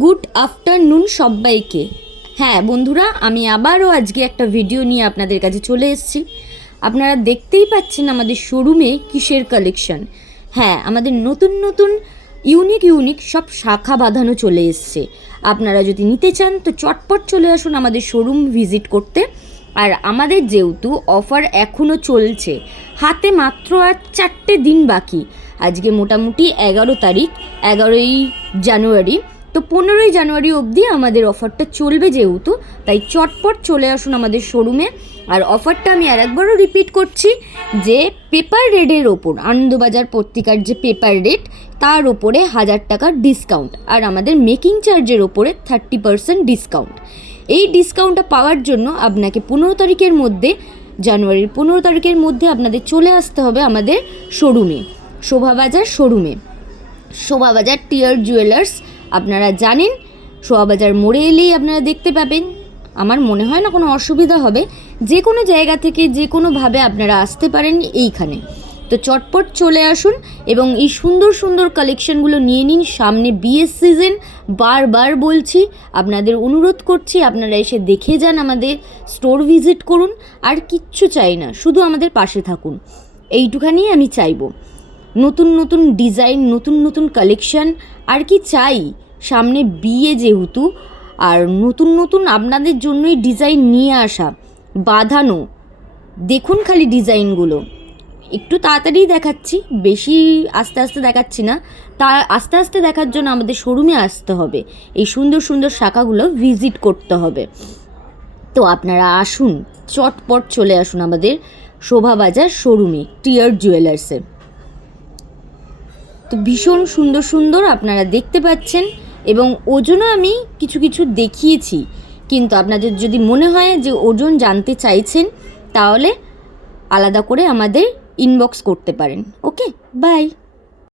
Good afternoon সবাইকে। হ্যাঁ বন্ধুরা, আমি আবারও আজকে একটা ভিডিও নিয়ে আপনাদের কাছে চলে এসেছি। আপনারা দেখতেই পাচ্ছেন আমাদের শোরুমে কিসের কালেকশন। হ্যাঁ, আমাদের নতুন নতুন ইউনিক সব শাখা বাঁধানো চলে এসছে। আপনারা যদি নিতে চান তো চটপট চলে আসুন আমাদের শোরুম ভিজিট করতে। আর আমাদের যেহেতু অফার এখনও চলছে, হাতে মাত্র আর 4টে দিন বাকি। আজকে মোটামুটি 11 তারিখ, 11ই জানুয়ারি। তো 15ই জানুয়ারি অবধি আমাদের অফারটা চলবে যেহেতু, তাই চটপট চলে আসুন আমাদের শোরুমে। আর অফারটা আমি আরেকবারও রিপিট করছি যে পেপার রেডের ওপর, আনন্দবাজার পত্রিকার যে পেপার রেড তার ওপরে 1000 টাকার ডিসকাউন্ট, আর আমাদের মেকিং চার্জের ওপরে 30% ডিসকাউন্ট। এই ডিসকাউন্টটা পাওয়ার জন্য আপনাকে 15 তারিখের মধ্যে, জানুয়ারির 15 তারিখের মধ্যে আপনাদের চলে আসতে হবে আমাদের শোরুমে, শোভাবাজার শোরুমে। শোভাবাজার টিয়ার জুয়েলার্স আপনারা জানেন, শোভাবাজার মোড়ে এলেই আপনারা দেখতে পাবেন। আমার মনে হয় না কোনো অসুবিধা হবে, যে কোনো জায়গা থেকে যে কোনোভাবে আপনারা আসতে পারেন এইখানে। তো চটপট চলে আসুন এবং এই সুন্দর সুন্দর কালেকশনগুলো নিয়ে নিন। সামনে বিয়ের সিজন, বারবার বলছি, আপনাদের অনুরোধ করছি আপনারা এসে দেখে যান, আমাদের স্টোর ভিজিট করুন। আর কিচ্ছু চাই না, শুধু আমাদের পাশে থাকুন, এইটুখানি আমি চাইবো। নতুন নতুন ডিজাইন, নতুন নতুন কালেকশান, আর কি চাই। সামনে বিয়ে যেহেতু, আর নতুন নতুন আপনাদের জন্যই ডিজাইন নিয়ে আসা, বাঁধানো। দেখুন খালি ডিজাইনগুলো, একটু তাড়াতাড়ি দেখাচ্ছি, বেশি আস্তে আস্তে দেখাচ্ছি না। তা আস্তে আস্তে দেখার জন্য আমাদের শোরুমে আসতে হবে, এই সুন্দর সুন্দর শাখাগুলো ভিজিট করতে হবে। তো আপনারা আসুন, চটপট চলে আসুন আমাদের শোভাবাজার শোরুমে টিয়ার জুয়েলার্সে। তো ভীষণ সুন্দর সুন্দর আপনারা দেখতে পাচ্ছেন, এবং ওজনও আমি কিছু কিছু দেখিয়েছি। কিন্তু আপনাদের যদি মনে হয় যে ওজন জানতে চাইছেন, তাহলে আলাদা করে আমাদের ইনবক্স করতে পারেন। ওকে, বাই।